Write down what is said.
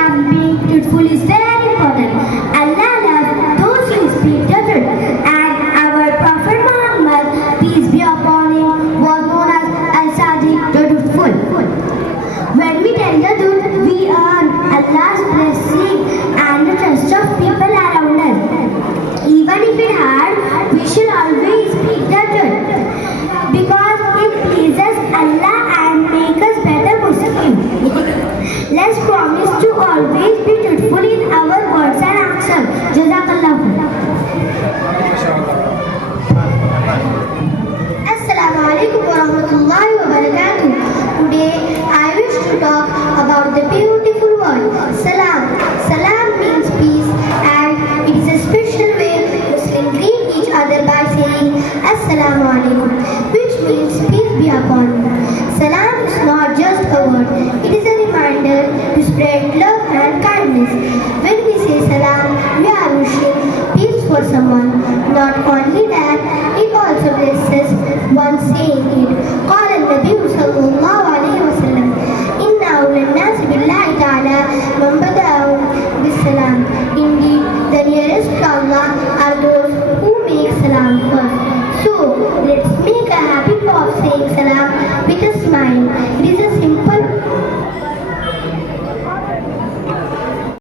Islam, being truthful is very important. Allah loves those who speak the truth. And our Prophet Muhammad, peace be upon him, was known as Al-Sadiq, the truthful. When we tell the truth, we earn Allah's blessing and the trust of people around us. Even if it hard, we should always speak the truth. Because it pleases Allah and makes us better Muslims. Let's promise to always be truthful in our words and actions. Jazakallah. Assalamu alaikum wa rahmatullahi wa barakatuh. Today I wish to talk about the beautiful word Salam. Salam means peace, and it is a special way Muslims greet each other by saying Assalamu alaikum, which means peace be upon you. Salam is not just a word, it is a reminder to spread love and kindness.